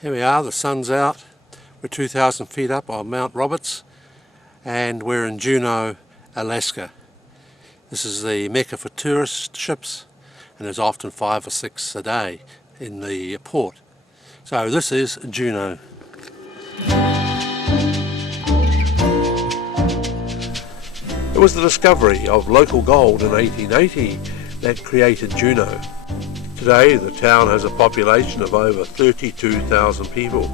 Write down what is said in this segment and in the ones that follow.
Here we are, the sun's out. We're 2,000 feet up on Mount Roberts and we're in Juneau, Alaska. This is the mecca for tourist ships and there's often 5 or 6 a day in the port. So this is Juneau. It was the discovery of local gold in 1880 that created Juneau. Today the town has a population of over 32,000 people,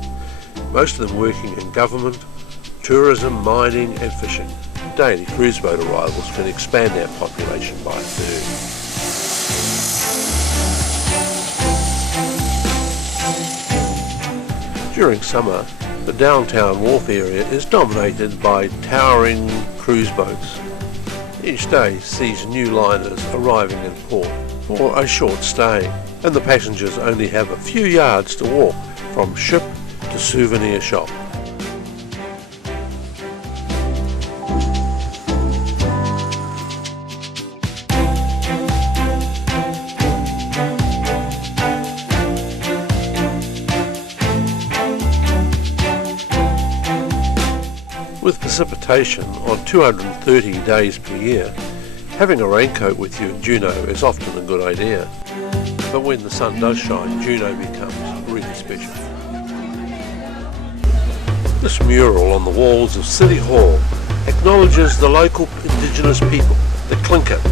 most of them working in government, tourism, mining and fishing. Daily cruise boat arrivals can expand that population by a third. During summer, the downtown wharf area is dominated by towering cruise boats. Each day sees new liners arriving in port for a short stay, and the passengers only have a few yards to walk from ship to souvenir shop. With precipitation on 230 days per year, having a raincoat with you in Juneau is often a good idea. But when the sun does shine, Juneau becomes really special. This mural on the walls of City Hall acknowledges the local Indigenous people, the Tlingit.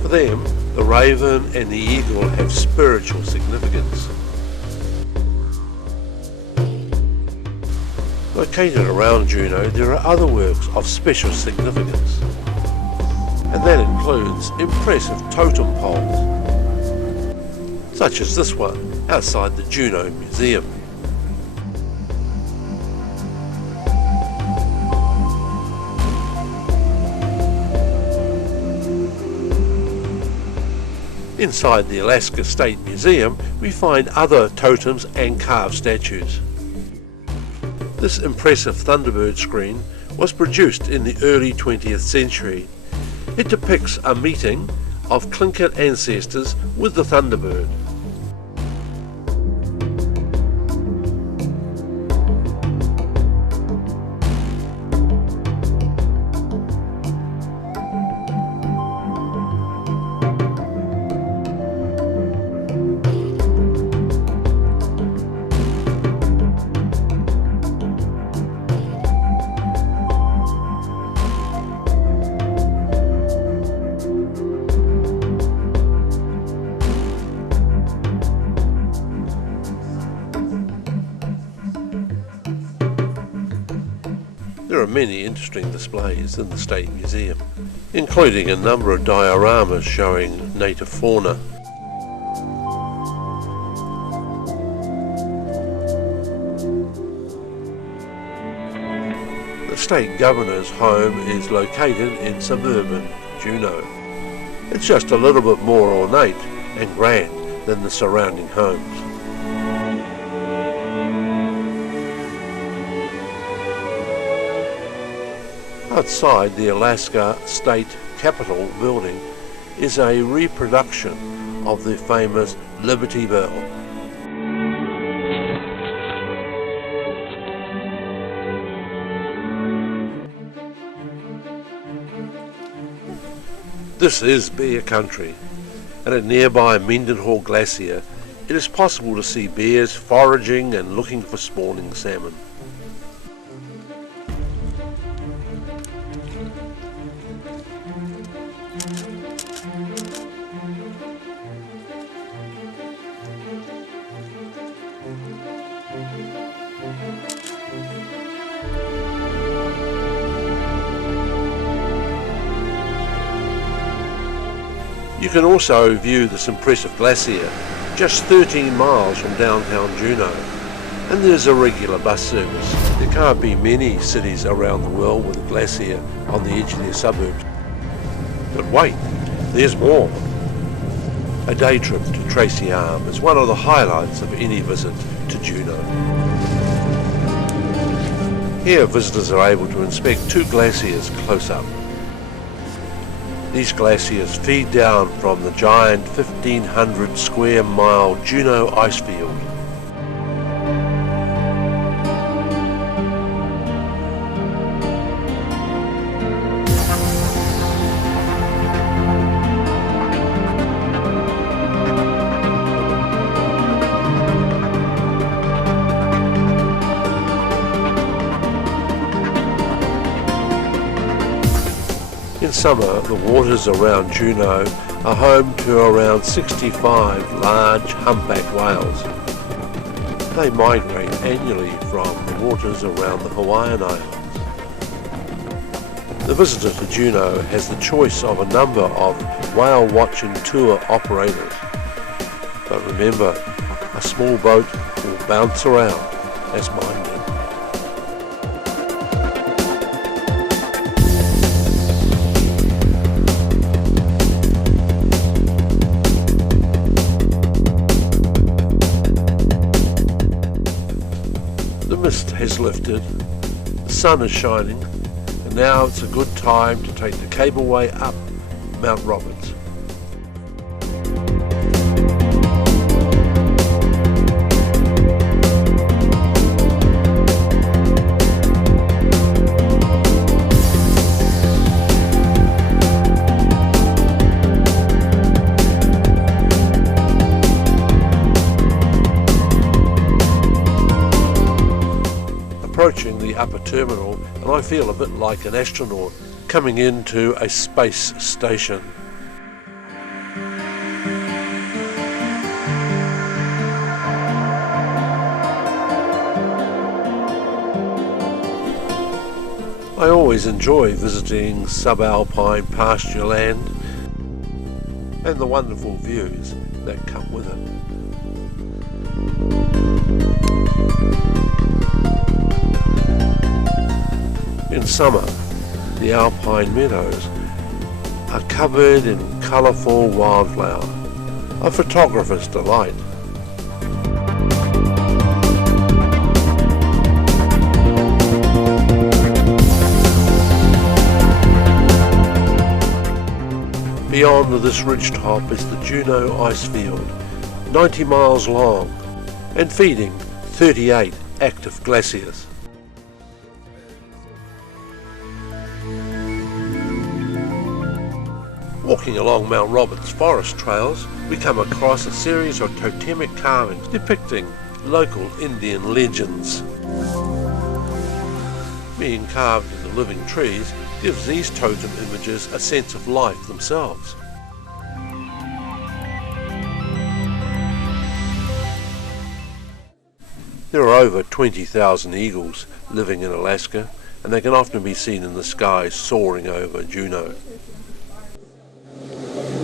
For them, the raven and the eagle have spiritual significance. Located around Juneau, there are other works of special significance, and that includes impressive totem poles, such as this one outside the Juneau Museum. Inside the Alaska State Museum, we find other totems and carved statues. This impressive Thunderbird screen was produced in the early 20th century. It depicts a meeting of Tlingit ancestors with the Thunderbird. There are many interesting displays in the State Museum, including a number of dioramas showing native fauna. The State Governor's home is located in suburban Juneau. It's just a little bit more ornate and grand than the surrounding homes. Outside the Alaska State Capitol building is a reproduction of the famous Liberty Bell. This is bear country, and at nearby Mendenhall Glacier it is possible to see bears foraging and looking for spawning salmon. You can also view this impressive glacier just 13 miles from downtown Juneau, and there's a regular bus service. There can't be many cities around the world with a glacier on the edge of their suburbs. But wait, there's more. A day trip to Tracy Arm is one of the highlights of any visit to Juneau. Here visitors are able to inspect 2 glaciers close up. These glaciers feed down from the giant 1,500 square mile Juneau ice field. summer, the waters around Juneau are home to around 65 large humpback whales. They migrate annually from the waters around the Hawaiian Islands. The visitor to Juneau has the choice of a number of whale watching tour operators. But remember, a small boat will bounce around as mine did. The mist has lifted, the sun is shining, and now it's a good time to take the cableway up Mount Roberts. Approaching the upper terminal, and I feel a bit like an astronaut coming into a space station. I always enjoy visiting subalpine pasture land and the wonderful views that come with it. In summer, the Alpine meadows are covered in colourful wildflower, a photographer's delight. Beyond this ridge top is the Juneau ice field, 90 miles long and feeding 38 active glaciers. Walking along Mount Roberts forest trails, we come across a series of totemic carvings depicting local Indian legends. Being carved into living trees gives these totem images a sense of life themselves. There are over 20,000 eagles living in Alaska, and they can often be seen in the sky soaring over Juneau.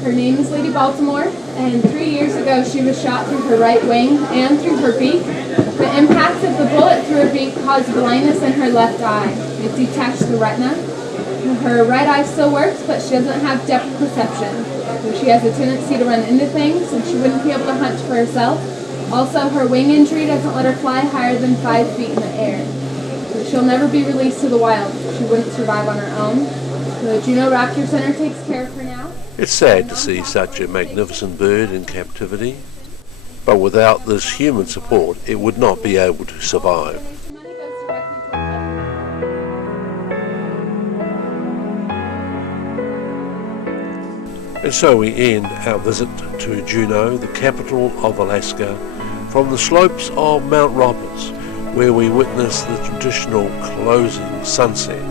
Her name is Lady Baltimore, and 3 years ago she was shot through her right wing and through her beak. The impact of the bullet through her beak caused blindness in her left eye. It detached the retina. Her right eye still works, but she doesn't have depth perception. She has a tendency to run into things, and she wouldn't be able to hunt for herself. Also, her wing injury doesn't let her fly higher than 5 feet in the air. So she'll never be released to the wild. She wouldn't survive on her own. The Juneau Raptor Center takes care of her now. It's sad to see such a magnificent bird in captivity, but without this human support it would not be able to survive. And so we end our visit to Juneau, the capital of Alaska, from the slopes of Mount Roberts, where we witness the traditional closing sunset.